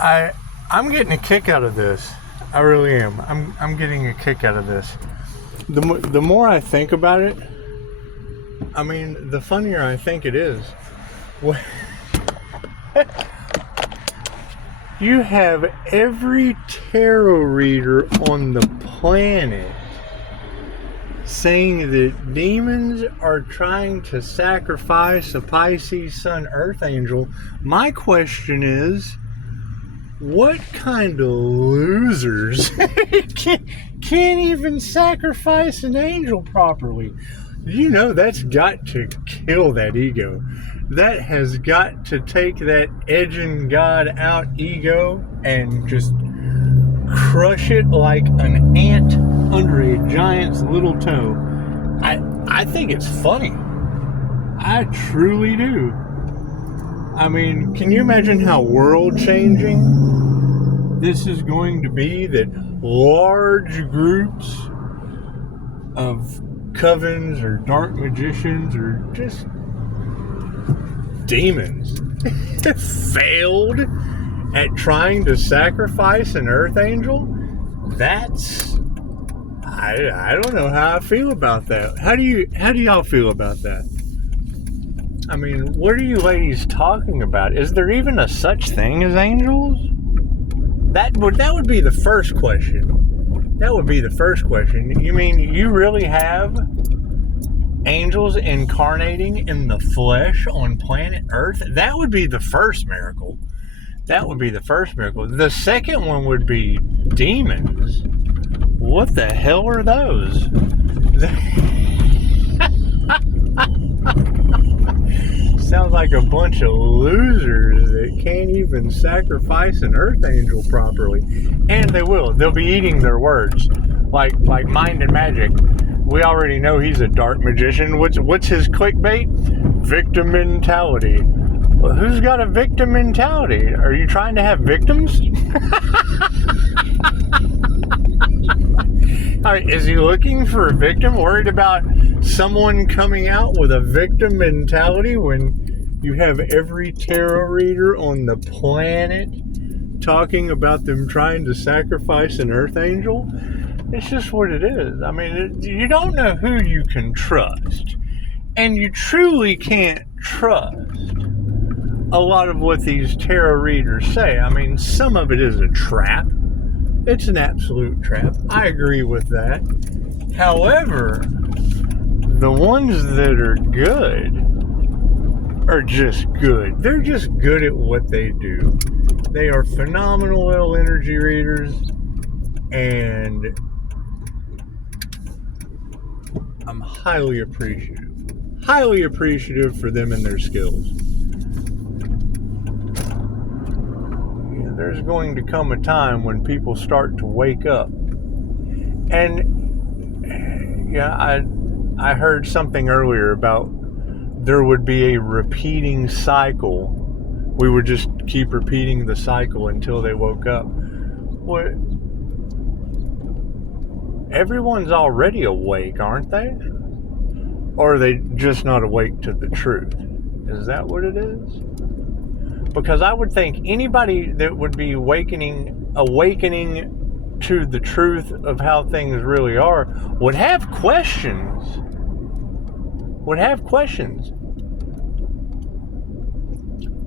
I'm getting a kick out of this. I really am. I'm getting a kick out of this. The more I think about it, I mean, the funnier I think it is. You have every tarot reader on the planet saying that demons are trying to sacrifice a Pisces Sun Earthangel. My question is, what kind of losers can't even sacrifice an angel properly? You know, that's got to kill that ego. That has got to take that edging God out ego and just crush it like an ant under a giant's little toe. I think it's funny. I truly do. I mean, can you imagine how world-changing this is going to be, that large groups of covens or dark magicians or just demons failed at trying to sacrifice an Earthangel? That's... I don't know how I feel about that. How do y'all feel about that? I mean, what are you ladies talking about? Is there even a such thing as angels? That would be the first question. That would be the first question. You mean you really have angels incarnating in the flesh on planet Earth? That would be the first miracle. That would be the first miracle. The second one would be demons. What the hell are those? Sounds like a bunch of losers that can't even sacrifice an Earthangel properly. And they will. They'll be eating their words. Like Mind and Magic. We already know he's a dark magician. What's his clickbait? Victim mentality. Well, who's got a victim mentality? Are you trying to have victims? All right, is he looking for a victim? Worried about someone coming out with a victim mentality when you have every tarot reader on the planet talking about them trying to sacrifice an Earthangel? It's just what it is. I mean, you don't know who you can trust. And you truly can't trust a lot of what these tarot readers say. I mean, some of it is a trap. It's an absolute trap. I agree with that. However, the ones that are good are just good. They're just good at what they do. They are phenomenal little energy readers, and I'm highly appreciative for them and their skills. There's going to come a time when people start to wake up. And yeah, I heard something earlier about there would be a repeating cycle. We would just keep repeating the cycle until they woke up. Well, everyone's already awake, aren't they? Or are they just not awake to the truth? Is that what it is? Because I would think anybody that would be awakening to the truth of how things really are would have questions.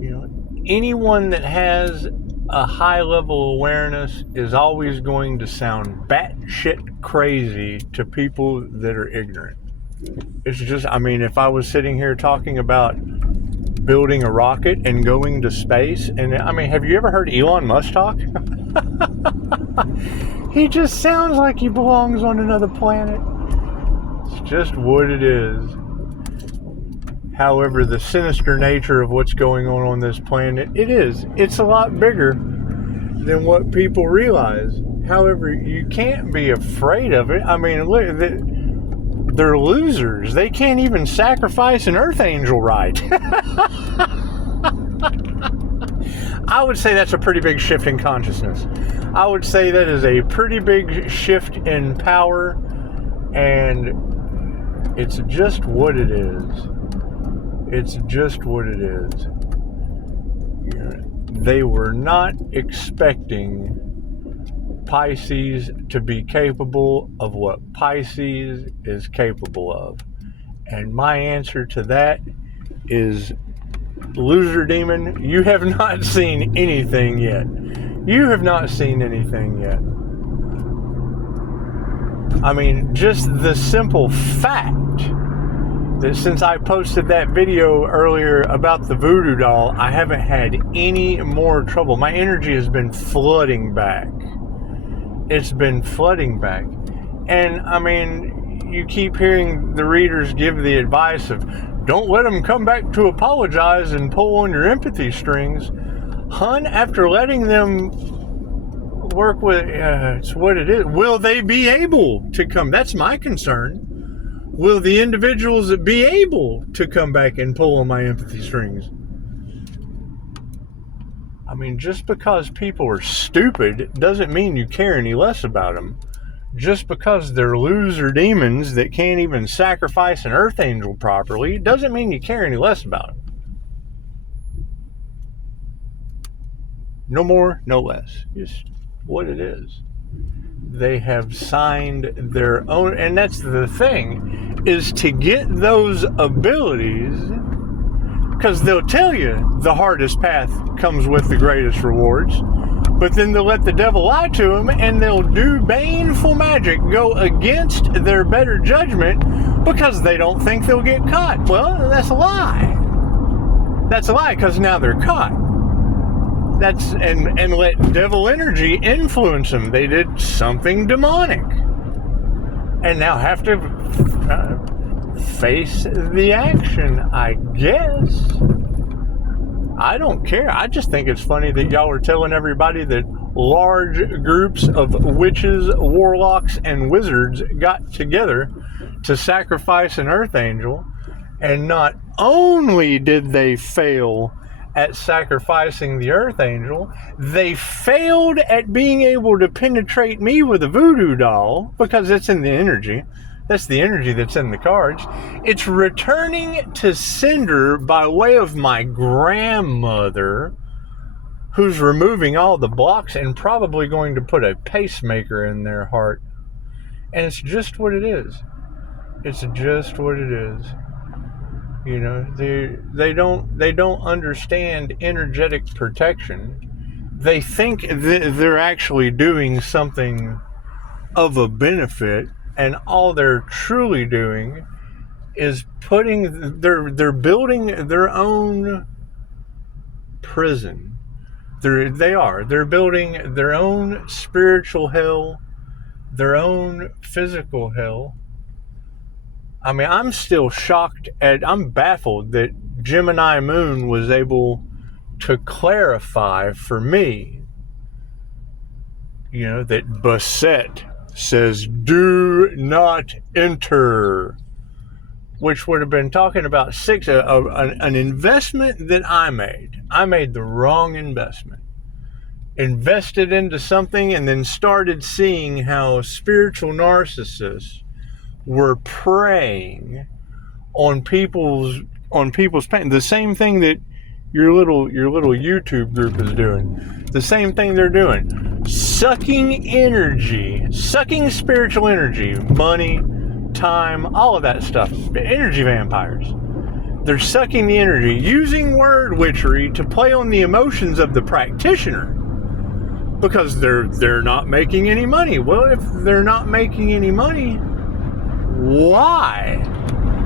You know, anyone that has a high level awareness is always going to sound batshit crazy to people that are ignorant. It's just, I mean, if I was sitting here talking about building a rocket and going to space, and I mean, have you ever heard Elon Musk talk? He just sounds like he belongs on another planet. It's just what it is. However, the sinister nature of what's going on this planet, it's a lot bigger than what people realize. However, you can't be afraid of it. I mean, look, they're losers. They can't even sacrifice an Earthangel right. I would say that's a pretty big shift in consciousness. I would say that is a pretty big shift in power, and it's just what it is. It's just what it is. You know, they were not expecting Pisces to be capable of what Pisces is capable of. And my answer to that is, loser demon, you have not seen anything yet. You have not seen anything yet. I mean, just the simple fact that since I posted that video earlier about the voodoo doll, I haven't had any more trouble. My energy has been flooding back. It's been flooding back. And I mean, you keep hearing the readers give the advice of, don't let them come back to apologize and pull on your empathy strings. Hun, after letting them work with, it's what it is. Will they be able to come? That's my concern. Will the individuals be able to come back and pull on my empathy strings? I mean, just because people are stupid doesn't mean you care any less about them. Just because they're loser demons that can't even sacrifice an Earthangel properly doesn't mean you care any less about them. No more, no less. Just what it is. They have signed their own, and that's the thing, is to get those abilities, because they'll tell you the hardest path comes with the greatest rewards, but then they'll let the devil lie to them, and they'll do baneful magic, go against their better judgment, because they don't think they'll get caught. Well, that's a lie. That's a lie, because now they're caught. That's and let devil energy influence them. They did something demonic, and now have to face the action, I guess. I don't care. I just think it's funny that y'all are telling everybody that large groups of witches, warlocks, and wizards got together to sacrifice an Earthangel, and not only did they fail at sacrificing the Earthangel, they failed at being able to penetrate me with a voodoo doll, because it's in the energy. That's the energy that's in the cards. It's returning to sender by way of my grandmother, who's removing all the blocks and probably going to put a pacemaker in their heart. And it's just what it is. It's just what it is. You know, they don't understand energetic protection. They think that they're actually doing something of a benefit, and all they're truly doing is they're building their own prison. They're building their own spiritual hell, their own physical hell. I mean, I'm still shocked I'm baffled that Gemini Moon was able to clarify for me, you know, that Bassett says, do not enter, which would have been talking about an investment that I made. I made the wrong investment. Invested into something and then started seeing how spiritual narcissists were preying on people's pain. The same thing that your little YouTube group is doing. The same thing they're doing. Sucking energy, sucking spiritual energy, money, time, all of that stuff. Energy vampires. They're sucking the energy, using word witchery to play on the emotions of the practitioner, because they're not making any money. Well, if they're not making any money, why?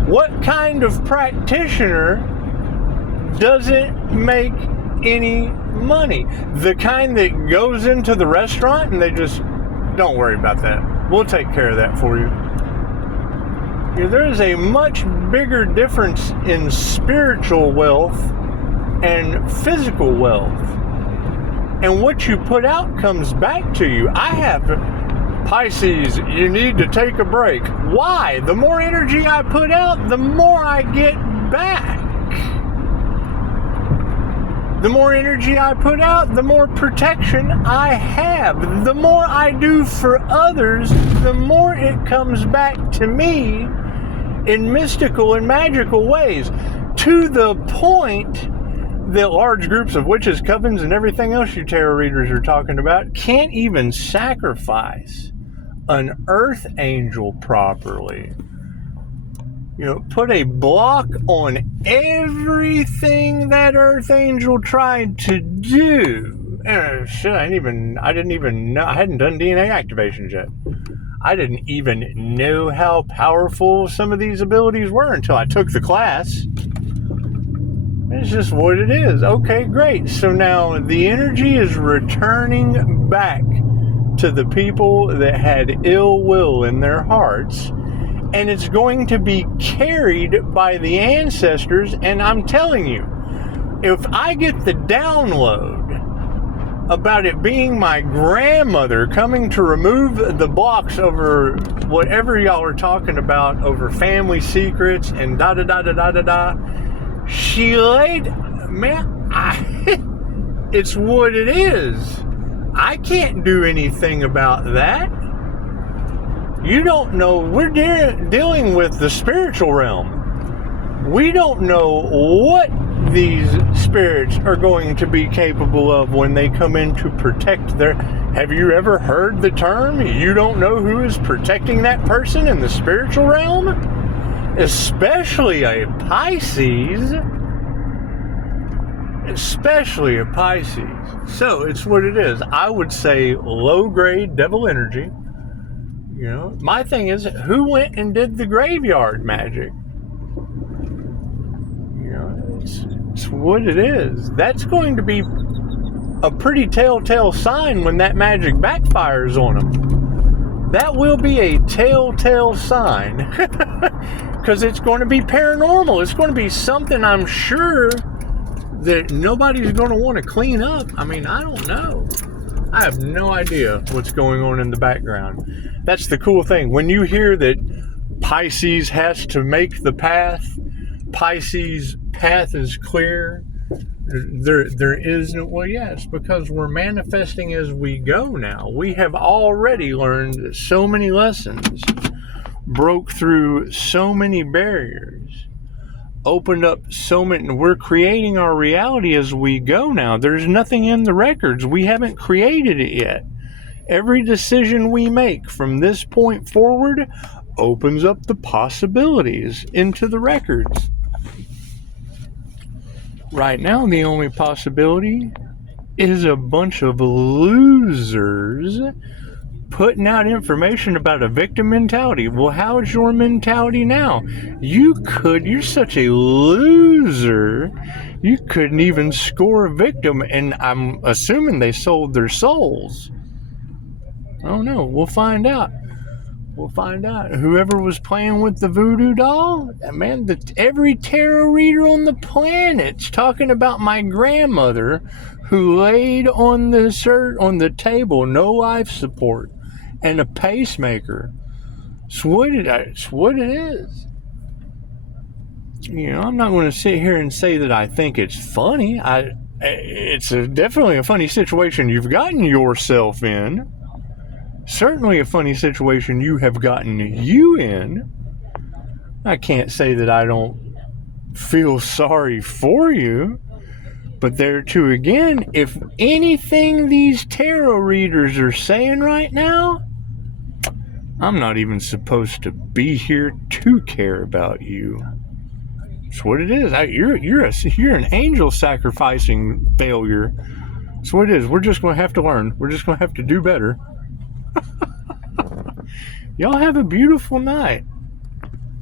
What kind of practitioner doesn't make any money? The kind that goes into the restaurant and they just, don't worry about that, we'll take care of that for you. You know, there is a much bigger difference in spiritual wealth and physical wealth. And what you put out comes back to you. I have Pisces, you need to take a break. Why? The more energy I put out, the more I get back. The more energy I put out, the more protection I have. The more I do for others, the more it comes back to me in mystical and magical ways. to the point that large groups of witches, covens, and everything else you tarot readers are talking about can't even sacrifice an Earthangel properly. Put a block on everything that Earthangel tried to do. Shit, I didn't even know. I hadn't done DNA activations yet. I didn't even know how powerful some of these abilities were until I took the class. It's just what it is. Okay, great. So now the energy is returning back to the people that had ill will in their hearts, and it's going to be carried by the ancestors. And I'm telling you, if I get the download about it being my grandmother coming to remove the blocks over whatever y'all are talking about, over family secrets and da-da-da-da-da-da-da, she laid, man, it's what it is. I can't do anything about that. You don't know. We're dealing with the spiritual realm. We don't know what these spirits are going to be capable of when they come in to protect their... Have you ever heard the term, you don't know who is protecting that person in the spiritual realm? Especially a Pisces. Especially a Pisces. So it's what it is. I would say low-grade devil energy. My thing is, who went and did the graveyard magic? It's what it is. That's going to be a pretty telltale sign when that magic backfires on them. That will be a telltale sign. Because it's going to be paranormal. It's going to be something, I'm sure, that nobody's going to want to clean up. I mean, I don't know. I have no idea what's going on in the background. That's the cool thing. When you hear that Pisces has to make the path, Pisces' path is clear, there is no... Well, yes, because we're manifesting as we go now. We have already learned so many lessons, broke through so many barriers, opened up so many... We're creating our reality as we go now. There's nothing in the records. We haven't created it yet. Every decision we make from this point forward opens up the possibilities into the records. Right now, the only possibility is a bunch of losers putting out information about a victim mentality. Well, how's your mentality now? You're such a loser, you couldn't even score a victim, and I'm assuming they sold their souls. I don't know. We'll find out. Whoever was playing with the voodoo doll, man, every tarot reader on the planet's talking about my grandmother who laid on the table, no life support, and a pacemaker. It's what it is. I'm not going to sit here and say that I think it's funny. It's definitely a funny situation you've gotten yourself in. Certainly a funny situation you have gotten you in. I can't say that I don't feel sorry for you. But there too again, if anything these tarot readers are saying right now, I'm not even supposed to be here to care about you. It's what it is. You're an angel sacrificing failure. It's what it is. We're just going to have to learn. We're just going to have to do better. Y'all have a beautiful night.